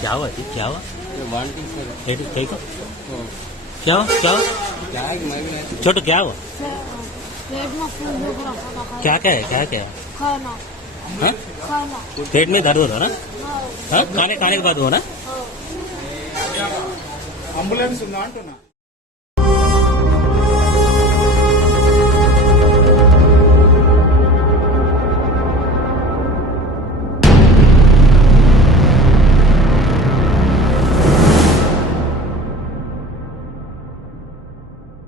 क्या हुआ जी? क्या हुआ? क्या हुआ? क्या हुआ? छोटू क्या हुआ? क्या क्या है? क्या क्या है? पेट में दर्द होता ना? खाने के बाद हो ना? అంబులెన్స్ ఉందా అంటున్నా.